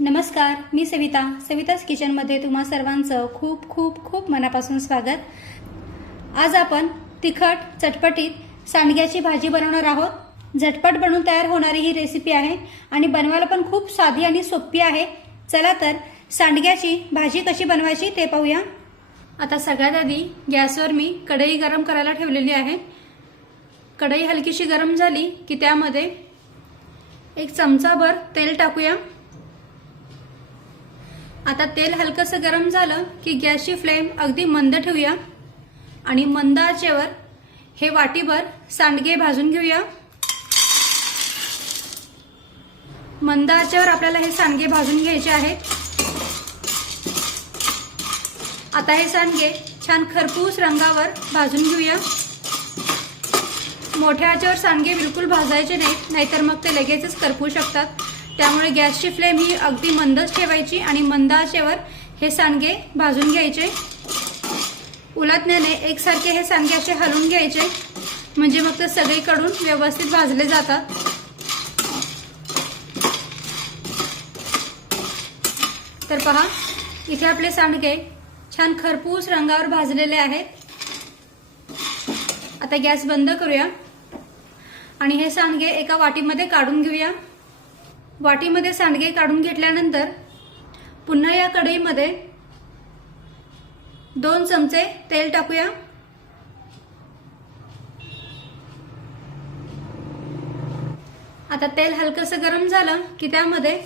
नमस्कार मी सविता. सविताच किचनमध्ये तुम्हा सर्वांचं खूप खूप खूप मनापासून स्वागत. आज आपण तिखट चटपटीत सांडग्याची भाजी बनवणार आहोत. झटपट बनवून तयार होणारी ही रेसिपी आहे आणि बनवायला पण खूप साधी आणि सोपी आहे. चला तर सांडग्याची भाजी कशी बनवायची ते पाहूया. आता सगळ्यात आधी गॅसवर मी कढई गरम करायला ठेवलेली आहे. कढई हलकीशी गरम झाली की त्यामध्ये एक चमचाभर तेल टाकूया. आता तेल हलकंसं गरम झालं की गॅसची फ्लेम अगदी मंद ठेवूया. आणि मंद आचेवर हे वाटीभर सांडगे भाजून घेऊया. मंद आचेवर आपल्याला हे सांडगे भाजून घ्यायचे आहेत. आता हे सांडगे छान खरपूस रंगावर भाजून घेऊया. मोठ्या आचेवर सांडगे बिलकुल भाजायचे नाहीत नाहीतर मग ते लगेचच करपू शकतात. त्यामुळे गॅसची फ्लेम ही अगदी मंदच ठेवायची आणि मंद आचेवर हे सांडगे भाजून घ्यायचे. उलटण्याने एकसारखे हे सांडगे असे हलवून घ्यायचे. म्हणजे मग ते सगळीकडून व्यवस्थित भाजले जातात. तर पहा इथे आपले सांडगे छान खरपूस रंगावर भाजलेले आहेत. आता गॅस बंद करूया आणि हे सांडगे एका वाटीमध्ये काढून घेऊया. वाटीमध्ये सांडगे काढून घेतल्यानंतर पुन्हा या कढईमध्ये दोन चमचे तेल टाकूया. आता तेल हलकंसं गरम झालं की त्यामध्ये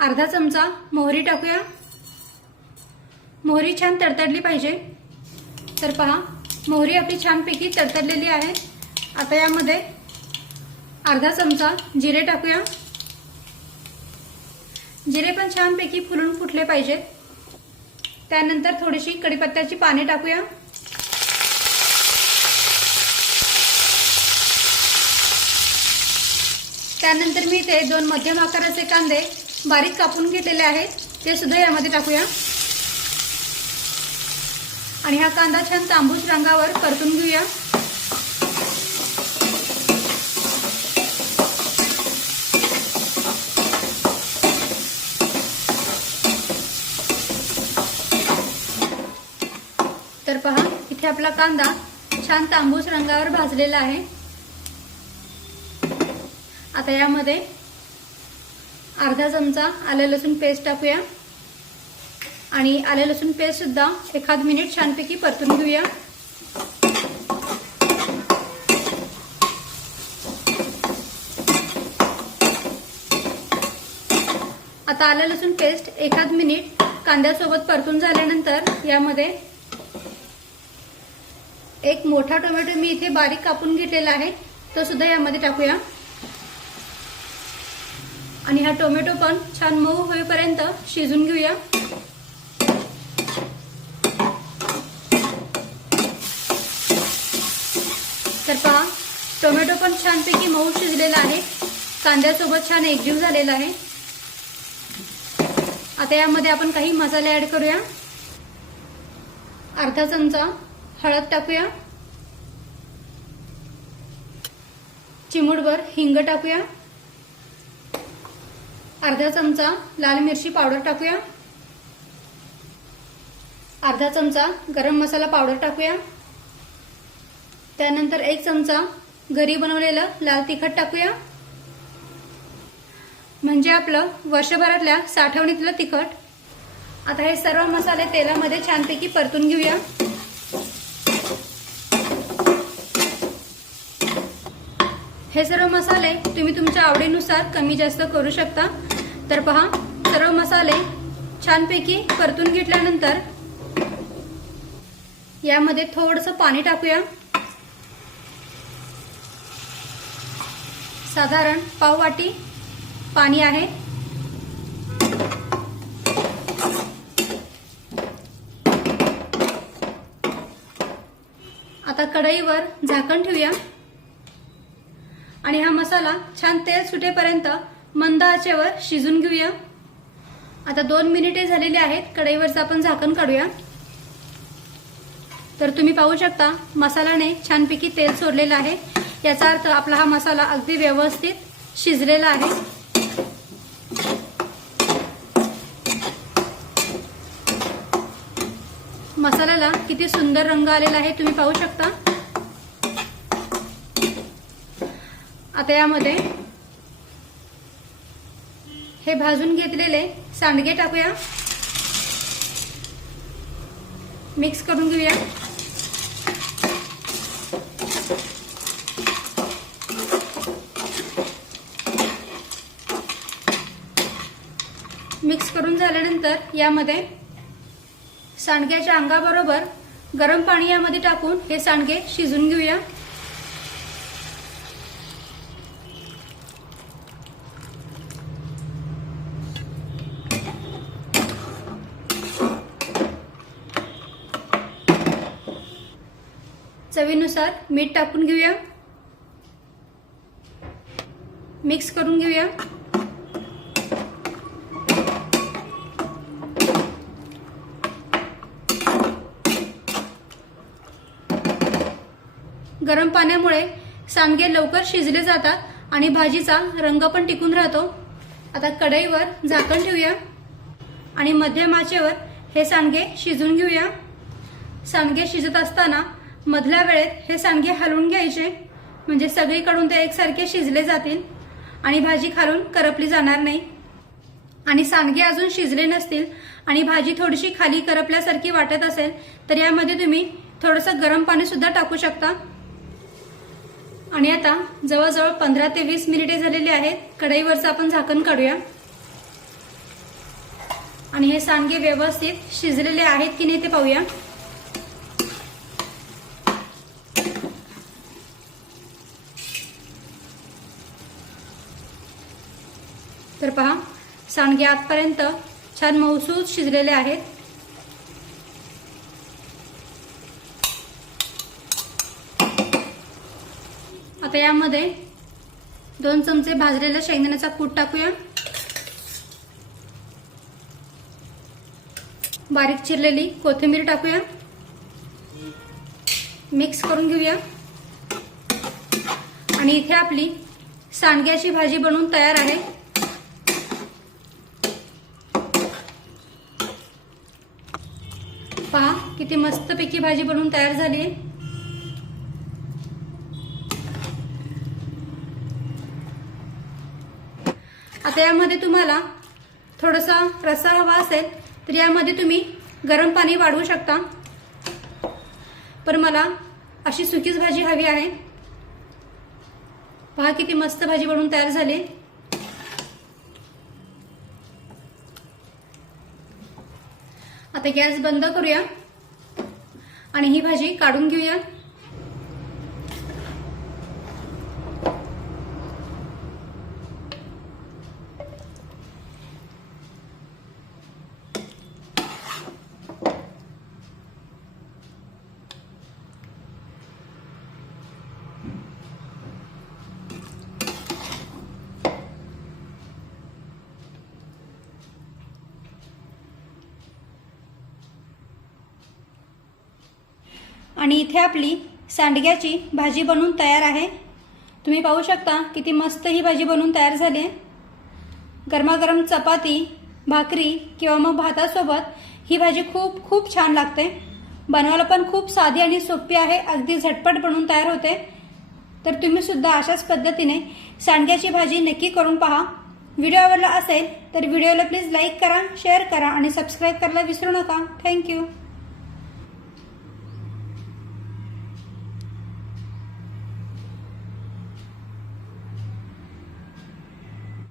अर्धा चमचा मोहरी टाकूया. मोहरी छान तडतडली पाहिजे. तर पहा मोहरी आपली छानपैकी तडतडलेली आहे. आता यामध्ये अर्धा चमचा जिरे टाकूया. जिरे पण छानपैकी फुलून फुटले पाहिजेत. त्यानंतर थोडीशी कडीपत्त्याची पाने टाकूया. त्यानंतर मी इथे दोन मध्यम आकाराचे कांदे बारीक कापून घेतलेले आहेत. ते सुद्धा यामध्ये टाकूया. आणि हा कांदा छान तांबूस रंगावर परतून घेऊया. तर पहा इथे आपला कांदा छान तांबूस रंगावर भाजलेला आहे. आता यामध्ये अर्धा चमचा आले लसूण पेस्ट टाकूया. आणि आले लसूण पेस्ट सुद्धा एखाद मिनिट छानपैकी परतून घेऊया. आता आलं लसूण पेस्ट एखाद मिनिट कांद्यासोबत परतून झाल्यानंतर यामध्ये एक मोठा टोमॅटो मी इथे बारीक कापून घेतलेला आहे. तो सुद्धा यामध्ये टाकूया. आणि हा टोमॅटो पण छान मऊ होईपर्यंत शिजून घेऊया. तर पहा टोमॅटो पण छानपैकी मऊ शिजलेला आहे. कांद्यासोबत छान एकजीव झालेला आहे. आता यामध्ये आपण काही मसाले ऍड करूया. अर्धा चमचा हळद टाकूया. चिमूटभर हिंग टाकूया. अर्धा चमचा लाल मिरची पावडर टाकूया. अर्धा चमचा गरम मसाला पावडर टाकूया. त्यानंतर एक चमचा घरी बनवलेलं लाल तिखट टाकूया. म्हणजे आपलं वर्षभरातल्या साठवणीतलं तिखट. आता हे सर्व मसाले तेलामध्ये छानपैकी परतून घेऊया. हे सर्व मसाले तुम्ही तुमच्या आवडीनुसार कमी जास्त करू शकता. तर पहा सर्व मसाले छानपैकी परतून घेतल्यानंतर यामध्ये थोडंसं पाणी टाकूया. साधारण पाव वाटी पाणी आहे. आता कढईवर झाकण ठेवूया. आणि हा मसाला छान तेल सुटेपर्यंत मंद आचेवर शिजून घेऊया. आता दोन मिनिटे झालेली आहेत. कढईवरचं आपण झाकण काढूया. तर तुम्ही पाहू शकता मसाल्याने छानपैकी तेल सोडलेलं आहे. याचा अर्थ आपला हा मसाला अगदी व्यवस्थित शिजलेला आहे. मसाल्याला किती सुंदर रंग आलेला आहे तुम्ही पाहू शकता. आता यामध्ये हे भाजून घेतलेले सांडगे टाकूया. मिक्स करून घेऊया. मिक्स करून झाल्यानंतर यामध्ये सांडग्याच्या अंगाबरोबर गरम पाणी यामध्ये टाकून हे सांडगे शिजून घेऊया. चवीनुसार मीठ टाकून घेऊया. मिक्स करून घेऊया. गरम पाण्यामुळे सांडगे लवकर शिजले जातात आणि भाजीचा रंग पण टिकून राहतो. आता कढईवर झाकण ठेवूया आणि मध्यम आचेवर हे सांडगे शिजून घेऊया. सांडगे शिजत असताना मधल्या वेळेत हे सांगे हलवून घ्यायचे. म्हणजे सगळीकडून ते एकसारखे शिजले जातील आणि भाजी खालून करपली जाणार नाही. आणि सांडगे अजून शिजले नसतील आणि भाजी थोडीशी खाली करपल्यासारखी वाटत असेल तर यामध्ये तुम्ही थोडंसं गरम पाणी सुद्धा टाकू शकता. आणि आता जवळजवळ पंधरा ते वीस मिनिटे झालेली आहेत. कढईवरचं आपण झाकण काढूया. आणि हे सांडगे व्यवस्थित शिजलेले आहेत की नाही ते पाहूया. तर पहा सांडगे आतपर्यंत छान मऊसूस शिजलेले आहेत. आता यामध्ये दोन चमचे भाजलेला शेंगदाण्याचा कूट टाकूया. बारीक चिरलेली कोथिंबीर टाकूया. मिक्स करून घेऊया. आणि इथे आपली सांडग्याची भाजी बनवून तयार आहे. इथे मस्तपैकी भाजी बनवून तयार झाली. आता यामध्ये तुम्हाला थोडासा रस्सा हवा असेल तर यामध्ये तुम्ही गरम पाणी वाढवू शकता. पण मला अशी सुकीच भाजी हवी आहे. पहा किती मस्त भाजी बनवून तयार झाली. आता गॅस बंद करूया. आणि ही भाजी काढून घेऊयात. आणि इथे आपली सांडग्याची भाजी बनवून तयार आहे. तुम्ही पाहू शकता किती मस्त ही भाजी बनवून तयार झाली आहे. गरमागरम चपाती भाकरी किंवा मग भातासोबत ही भाजी खूप खूप छान लागते. बनवायला पण खूप साधी आणि सोपी आहे. अगदी झटपट बनवून तयार होते. तर तुम्ही सुद्धा अशाच पद्धतीने सांडग्याची भाजी नक्की करून पहा. व्हिडिओ आवडला असेल तर व्हिडिओला प्लीज लाईक करा शेअर करा आणि सबस्क्राईब करायला विसरू नका. थँक्यू